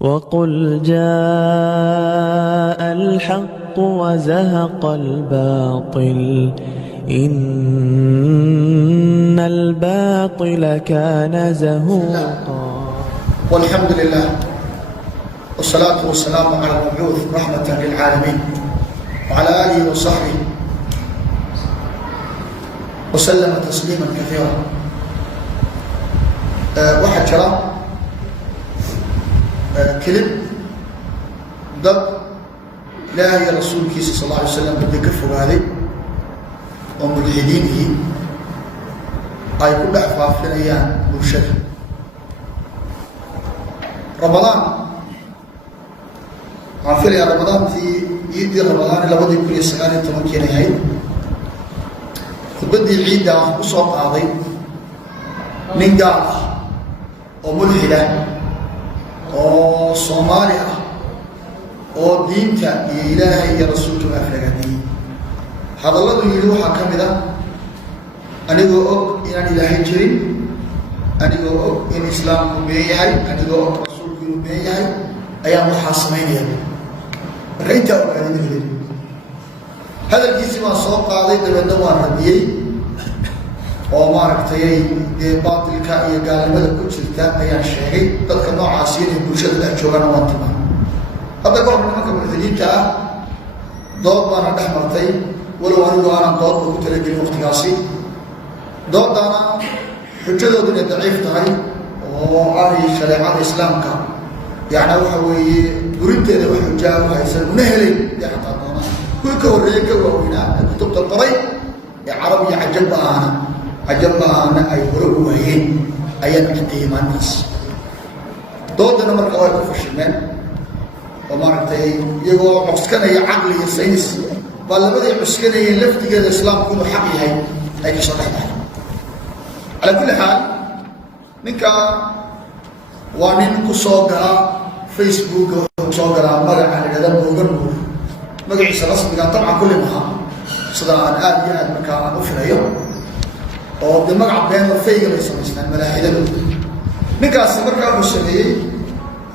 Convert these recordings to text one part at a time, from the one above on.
وقل جاء الحق وزهق الباطل إن الباطل كان زهوقا. والحمد لله والصلاة والسلام على المبعوث رحمة للعالمين وعلى آله وصحبه وسلم تسليما كثيرا. waxaa jira kelib dad ilaahay iyo rasuulkiisa sal alla alay slam badda ka fogaaday oo mulxidiinihii ay ku dhex faafinayaan bulshada. ramadaan waxaan filayaa ramadaantii ciiddii ramadaani 2019 inay ahayd. khudbaddii ciidda waxaan ku soo qaaday nin gaal ah oo mulxid ah oo soomaali ah oo diinta iyo ilaahay iyo rasuulka aflagaadiyey. hadalladu yidhi waxaa ka mid ah anigoo og inaan ilaahay jirin, anigoo og in islaamku been yahay, anigoo og rasuulku inuu been yahay ayaan waxaa samaynaya. marka intaa ogaadinahel hadalkiisii baan soo qaaday, dabeedna waan radiyey oo maaragtay dee baatilka iyo gaalnimada ku jirta ayaan sheegay. dadka noocaasi inay bulshada dhex joogaan waan tilmaamay. hadda kahor nimanka mulxidiinta ah dood baana dhex martay, walow anigu aanan doodba ku talagelin waktigaasi. dooddaana xujadoodu inay daciif tahay oo aanay shareecada islaamka yacni waxa weeye gurinteeda wax xujaa u haysan una helayn dee xataa doona kuwii ka horreeyey ka waaweynaa ee kutubta qoray ee carab iyo cajabba aana ay hore u waayeen ayaan caddeeyey maalintaas. doodana marka way ku fashilmeen oo maaragtay iyagoo cuskanaya caqli iyo saynis baa labadii cuskanayeen laftigeeda islaamku inuu xaq yahay ay ka soo dhex tahay. calaa kulli xaal ninka waa nin ku soo gala facebooka, wuxuu ku soo galaa magaca la yidhahda mooga nuur. magaciisa rasmiga dabcan kulli maha sida aan aad iyo aad markaa aan u filayo, oo de magaca beena fayga bay samaystaan malaaxidadu. ninkaasi markaa wuxuu sameeyey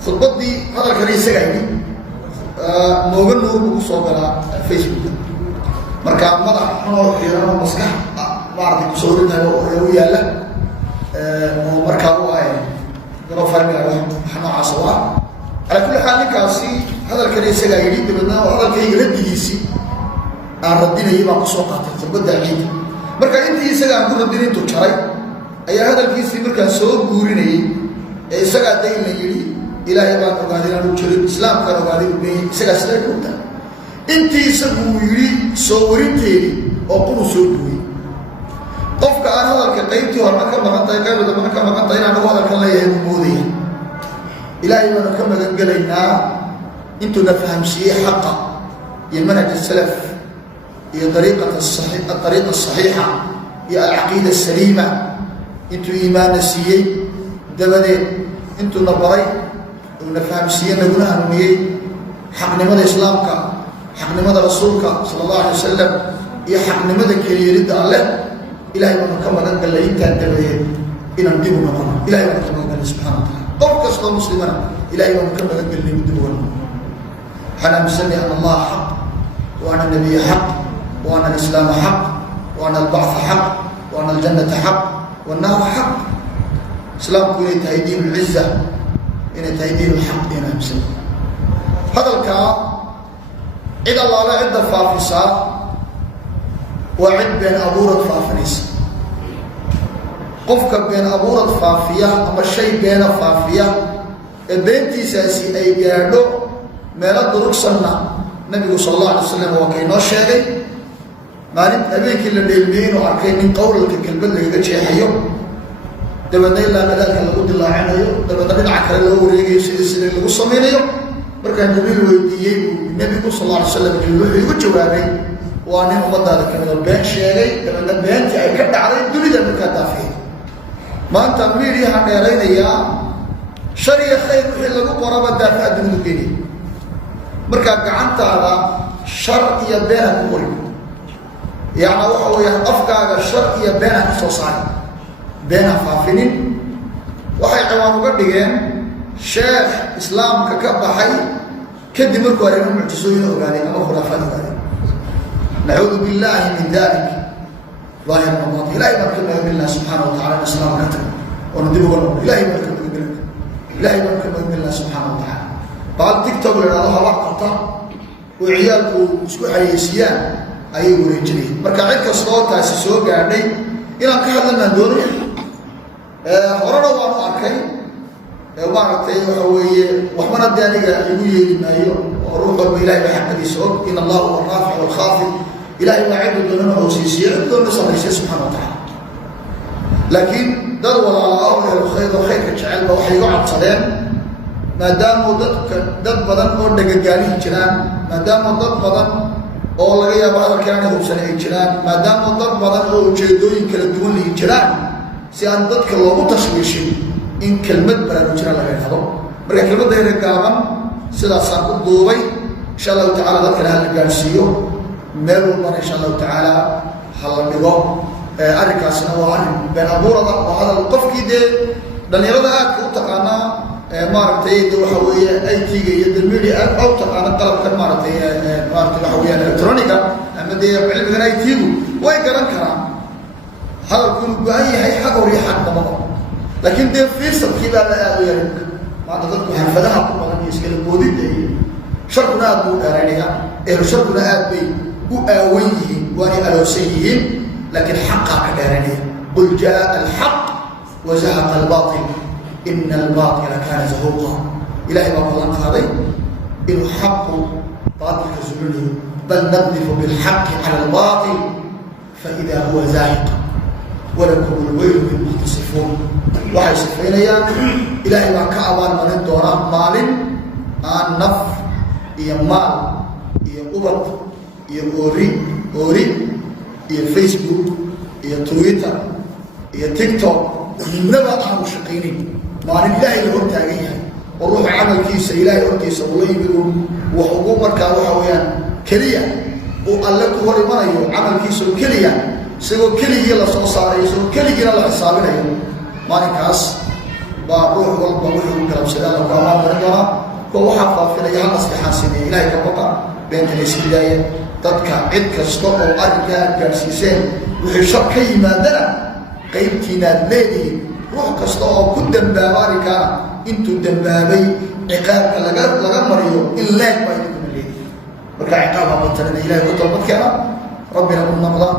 khudbaddii hadalkani isaga yidhi mooga nuur buu ku soo galaa facebooka. markaa madax xunoo xiran oo maskax maaragtay kusawirinayo ee u yaalla oo markaa u ahay garofamiga wax noocaas oo ah. calaa kulli xaal ninkaasi hadalkani isagaa yidhi, dabeedna oo hadalkayga lafdigiisii aan radinayay baan ku soo qaatay khudbadda ciidda. marka intii isaga aan ku radin intuu jaray ayaa hadalkiisii markaan soo guurinayey ee isagaa dayn la yidhi ilaahay baan ogaaday inaanu jirin, islaamkaan ogaaday u beeyey, isagaa siday ku ogtahay. intii isaguu yidhi soo warinteedii oo qunu soo guuriyey. qofka aan hadalka qaybtii horna ka maqan tahay qaybda dambana ka maqan tahay inaanu hadalkan leeyahay buu moodaya. ilaahay baanu ka magan gelaynaa intuuna fahamsiiyey xaqa iyo manhaj salaf iyo ariiqa asaxiixa iyo alcaqiida asaliima intuu iimaanna siiyey dabadeed intuuna baray uuna fahamsiiyey naguna hanuuniyey xaqnimada islaamka, xaqnimada rasuulka sala allahu alay wasalam iyo xaqnimada keliyeelidda alleh. ilahay baanu ka magan gallay intaan dabadeed inaan dib u noqono. ilahay baanu ka magan gallay subxana wa taala. qof kastoo muslimana ilahay baanu ka magan gelnay mid dib uga noqono. waxaan aaminsanay an allaha xaq wa ana nabiya xaq وأن الإسلام حق وأن البعث حق وأن الجنة حق والنار حق. إسلامكم إنه تهدين العزة، إنه تهدين الحق، إنه مسلم. هذا الكلام إذا الله لا عد فافسا وعد بين أبورة فافنيس. قفك بين أبورة فافية أما الشيء بين فافية بنتي ساسي أي قالوا ما ردوا رقصنا النبي صلى الله عليه وسلم وكينا الشيء maalin habeenkii la dheelmiyey oo arkay nin qowlalka kelbad lagaga jeexayo, dabeedna ilaa madaalka lagu dilaacinayo, dabeedna dhinaca kale loo wareegayo sidii lagu samaynayo. markaa nabiil weydiiyey buu nebigu sal alla alay slam wuxuu igu jawaabay waa nin ummadaada kamid oo been sheegay, dabeedna beentii ay ka dhacday dunida markaa daafiyey. maanta miidiyaha dheeraynayaa shar iyo khayr wixii lagu qoraba daafaa dunidu geenay. markaa gacantaada shar iyo beena ku qori, yacni waxa weeyaan afkaaga shar iyo been ha ka soo saari, been ha faafinin. waxay ciwaan uga dhigeen sheekh islaamka ka baxay kadib markuu arrimo mucjisooyin ogaaday ama khuraafaad ogaaday nacuudu billaahi min dalik ظاهر رمضان إلهي بارك الله بالله سبحانه وتعالى الإسلام كتب وندب قلنا إلهي بارك الله بالله إلهي بارك الله بالله سبحانه وتعالى بعد تيك توك لنا الله وقتا وعيالكم اسكو حيسيان أي ورجلي مركا عيدك الصوت تاسسوه قاعدي إلى كهذا من دونه هرنا وانو أركي وارتي وحمنا الدانية يقول ما يو وروح بالله بحق السوق إن الله هو الرافع والخافض إلهي ما عنده دوننا وسيسيا دون صلى سبحانه وتعالى لكن دار ولا الله الخير وخير كجعل وحي قعد صدام ما داموا ضد بدن أو دجاجاني جنان ما داموا ضد بدن أو لقيا بعض كان هم سنة جنان ما داموا ضد بدن أو جدوين كلا دون لي جنان سيان ضد كلا متشويشي إن كلمة بلا جنان لغير هذا بري كلمة ده رجعان سلا ساق دوبي إن شاء الله تعالى ذكر هالجالسيو meel walbana insha allahu tacaala hala dhigo arrinkaasina waa arrin been abuurada oo hadal qofkii dee dhallinyarada aadka u taqaanaa maaragtay de waxa weeye IT-ga iyo the media aad u taqaana qalabkan maaragtay waxa weeyaan electroniga ama dee cilmigan IT-gu way garan karaan hadalku inuu go-an yahay xag hor iyo xag dabada laakiin dee fiirsadkii baa la aad u yarin maanta dadku xirfadaha ku badan iyo iskala boodidda iyo sharkuna aad buu dheeraynaya ehlu sharkuna aad bay وآويه ولألوسيهم لكن حقا كدارني قل جاء الحق وزهق الباطل إن الباطل كان زهوقا إلهي ما قال هذا إن حق باطل كزلني بل نقذف بالحق على الباطل فإذا هو زاهق ولكم الويل مما تصفون وحي سفين يا إلهي ما كأوان من الدورة مال عن نف يمال يقبض iyo ori iyo Facebook iyo Twitter iyo TikTok midnaba aan u shaqeynin maalin ilaahay la hortaagan yahay oo ruux camalkiisa ilaahay hortiisa uu yimido wax ugu markaa waxa weeyaan kaliya oo alla ku hor imanayo camalkiisa kaliya isagoo kaliya la soo saaray isagoo kaliya la xisaabinayo maalinkaas baa ruux walba wuxuu galabsadaa la qaadan doona ko waxa faafinaya hal maskaxaasina ilaahay ka baqa beenta iskidaaya dadka cid kasta oo arrinka gaarsiiseen wixii shar ka yimaadana qaybtiina leeyihiin ruux kasta oo ku dambaaba arrinkaana intuu dambaabay ciqaabka laga mariyo in leeg baa idinku leeyihiin marka ciqaabha batanina ilaahay ku toobadkeena rabbina ku noqda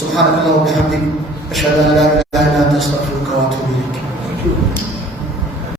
subxaanaka allahumma wa bihamdik ashhadu an laa ilaaha illa anta astaghfiruka wa atuubu ilayk